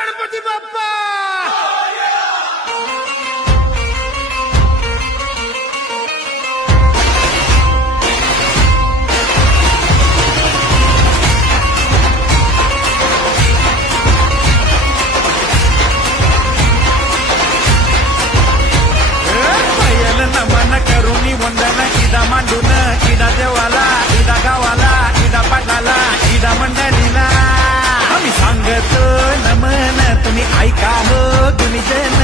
गणपती बाप्पा. नमन करुणी वंदन इदा मांडून इदा देवाला इदा गावाला इदा पाटलाला इदा मंडळीला आम्ही सांगतो नमन तुम्ही ऐका हो गुणीजन.